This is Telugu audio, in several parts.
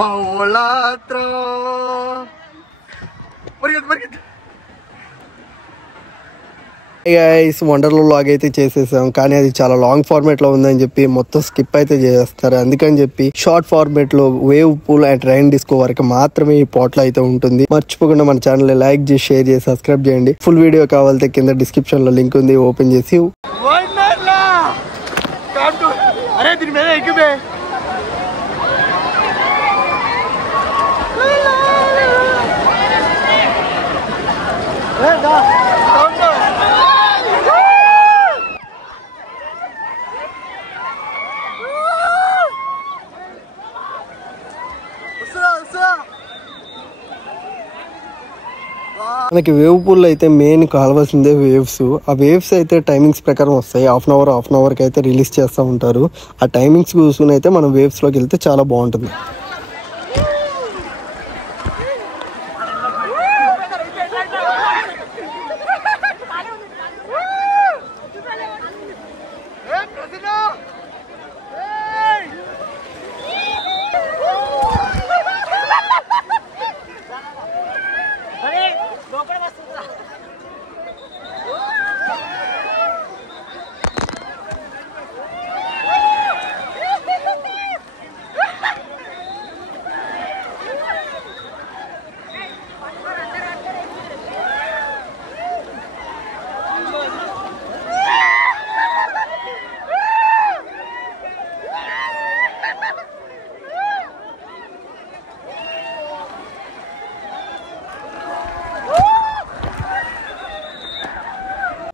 మౌలాత్రో గైస్ వండర్లో లాగ్ అయితే చేసేసాం, కానీ అది చాలా లాంగ్ ఫార్మేట్ లో ఉందని చెప్పి మొత్తం స్కిప్ అయితే చేస్తారు. అందుకని చెప్పి షార్ట్ ఫార్మేట్ లో wave pool and rain disco వరకు మాత్రమే ఈ పోర్టల్ అయితే ఉంటుంది. మర్చిపోకుండా మన ఛానల్ లైక్ చేసి షేర్ చేసి సబ్స్క్రైబ్ చేయండి. ఫుల్ వీడియో కావాలంటే కింద డిస్క్రిప్షన్ లో లింక్ ఉంది, ఓపెన్ చేసి మనకి వేవ్ పూల్ అయితే మెయిన్ కావాల్సిందే వేవ్స్. ఆ వేవ్స్ అయితే టైమింగ్స్ ప్రకారం వస్తాయి. హాఫ్ అన్ అవర్ కి అయితే రిలీజ్ చేస్తూ ఉంటారు. ఆ టైమింగ్స్ చూసుకుని అయితే మనం వేవ్స్ లోకి వెళ్తే చాలా బాగుంటుంది.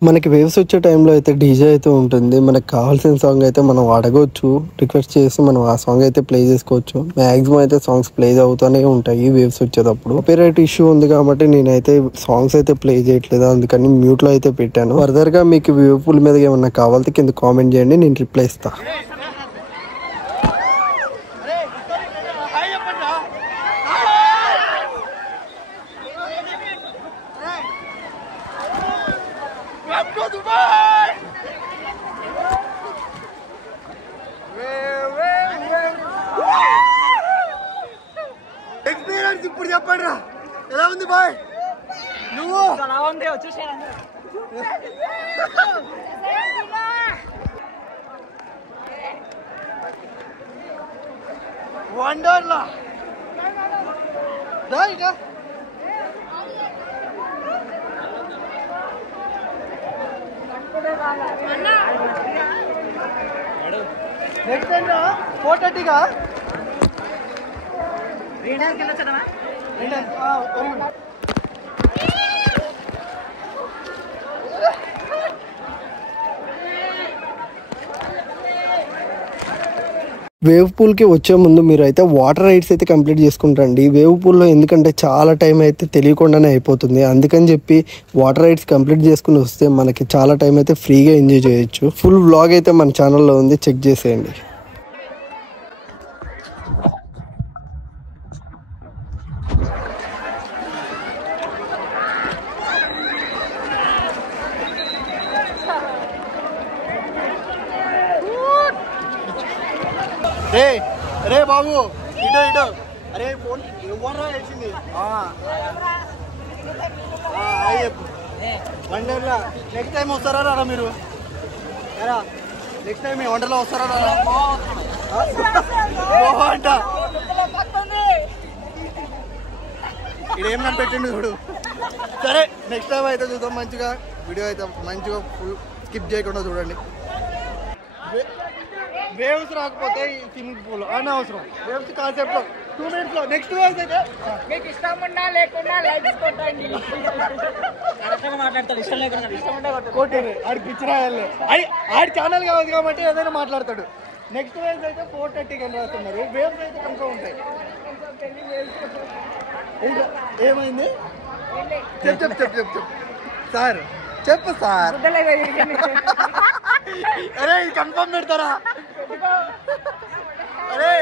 మనకి వేవ్స్ వచ్చే టైంలో అయితే డీజే అయితే ఉంటుంది. మనకు కావాల్సిన సాంగ్ అయితే మనం అడగవచ్చు, రిక్వెస్ట్ చేసి మనం ఆ సాంగ్ అయితే ప్లే చేసుకోవచ్చు. మ్యాక్సిమం అయితే సాంగ్స్ ప్లే అవుతూనే ఉంటాయి వేవ్స్ వచ్చేటప్పుడు. కాపీరైట్ ఇష్యూ ఉంది కాబట్టి నేనైతే సాంగ్స్ అయితే ప్లే చేయట్లేదు, అందుకని మ్యూట్ లో అయితే పెట్టాను. ఫర్దర్ గా మీకు వేవ్ పూల్ మీద ఏమన్నా కావాలంటే కింద కామెంట్ చేయండి, నేను రిప్లై ఇస్తా. ఎక్స్పీరియన్స్ ఇప్పుడు చెప్పండి రా, ఎలా ఉంది బాయ్? నువ్వు వండర్లా నెక్స్ట్ టైం రా 4:30గా వేవ్ పూల్ కి వచ్చే ముందు మీరు అయితే వాటర్ రైడ్స్ అయితే కంప్లీట్ చేసుకుంటారండి. వేవ్ పూల్ లో ఎందుకంటే చాలా టైం అయితే తెలియకుండానే అయిపోతుంది, అందుకని చెప్పి వాటర్ రైడ్స్ కంప్లీట్ చేసుకుని వస్తే మనకి చాలా టైం అయితే ఫ్రీగా ఎంజాయ్ చేయొచ్చు. ఫుల్ వ్లాగ్ అయితే మన ఛానల్లో ఉంది, చెక్ చేసేయండి. రే రే బాబు ఇటో ఇటో, అరే ఫోన్ ఎవరా వేసింది? వండర్లా నెక్స్ట్ టైం వస్తారా రా మీరు? నెక్స్ట్ టైం వండర్లా వస్తారా రా? అంట ఇదేం నన్ను పెట్టిండు చూడు. సరే నెక్స్ట్ టైం అయితే చూద్దాం, మంచిగా వీడియో అయితే మంచిగా ఫుల్ స్కిప్ చేయకుండా చూడండి. వేవ్స్ రాకపోతే ఈ స్విమ్మింగ్ పూల్ అనవసరం. వేవ్స్ కాన్సెప్ట్ లో 2 minutes లో నెక్స్ట్ వేవ్స్ అయితే మీకు ఇష్టం ఉన్నా లేకుండా లైక్స్ కొట్టండి. మాట్లాడతాడు, ఇష్టం లేకుండా కొట్టండి. ఆడి పిచ్చి రాయాలి, ఆడి ఛానల్ కావాలి కాబట్టి ఏదైనా మాట్లాడతాడు. నెక్స్ట్ వేవ్స్ అయితే 4:30కి అని రాస్తున్నారు. వేవ్స్ అయితే కనుక ఉంటాయి. ఏమైంది? చెప్పు చెప్పు చెప్పు చెప్పు చెప్పు సార్, చెప్పు సార్. అరే ఇది కన్ఫర్మ్ పెడతారా? అరే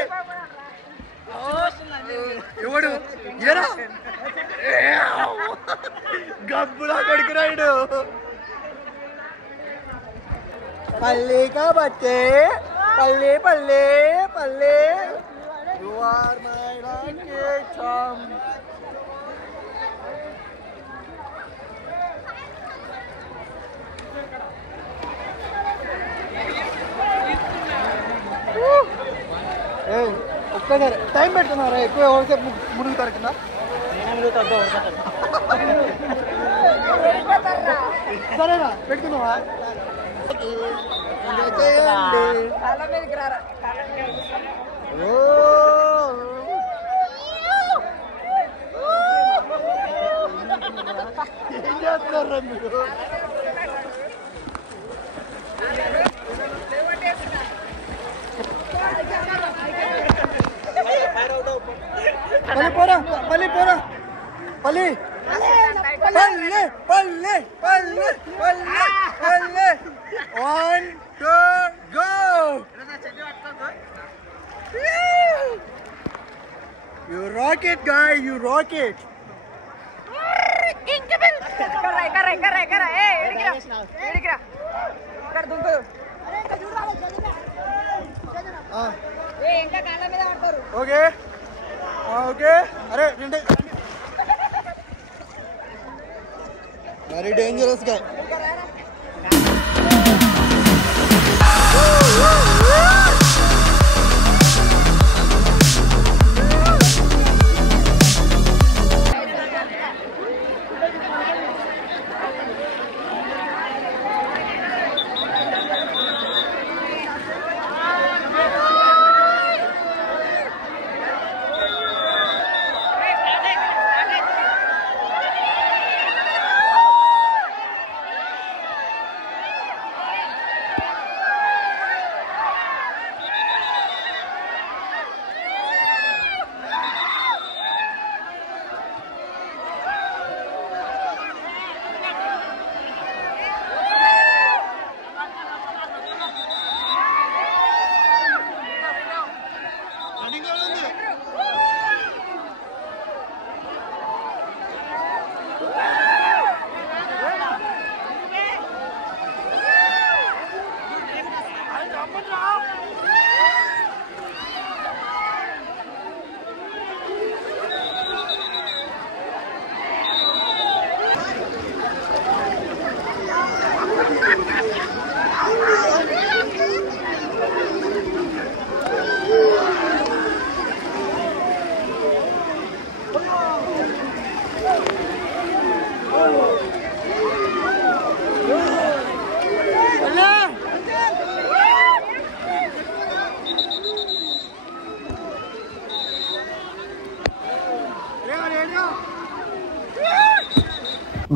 ఎవడు ఎరా గబ్బులా కొడుకురాడు. పల్లె కాబట్టే పల్లె పల్లె పల్లె are my lucky charm. ఒక్కసారి టైం పెట్టున్నారా? ఎక్కువ ఎవరిసేపు మునుగుతారు కింద? సరేనా పెట్టుకున్నావా? ఏం చేస్తున్నారా మీరు? పల్లి పోరా, పల్లి పోరా, పల్లి పల్లి పల్లి పల్లి పల్లి పల్లి. 1 2 go. You rock it, guy. You rock it. Okay okay. అరే వెరీ డేంజరస్ గా.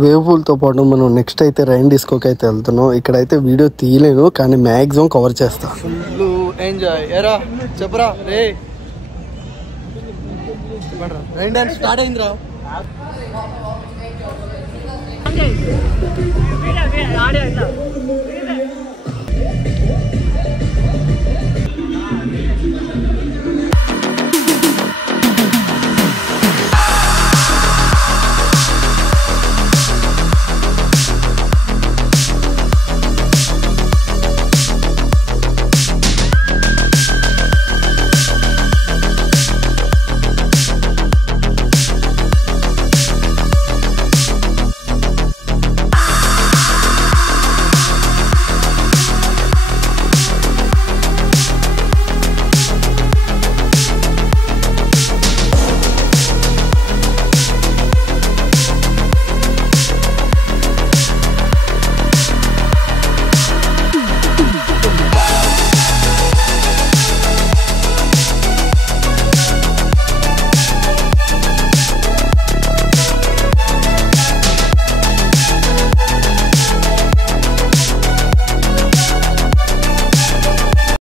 వేవ్ పూల్తో పాటు మనం నెక్స్ట్ అయితే రైన్ డిస్కోకి అయితే వెళ్తున్నాం. ఇక్కడైతే వీడియో తీయలేను కానీ మ్యాక్సిమం కవర్ చేస్తా. Full enjoy. ఎరా చెప్పరా రే. రైన్ డాన్స్ స్టార్ట్ అయిందిరా.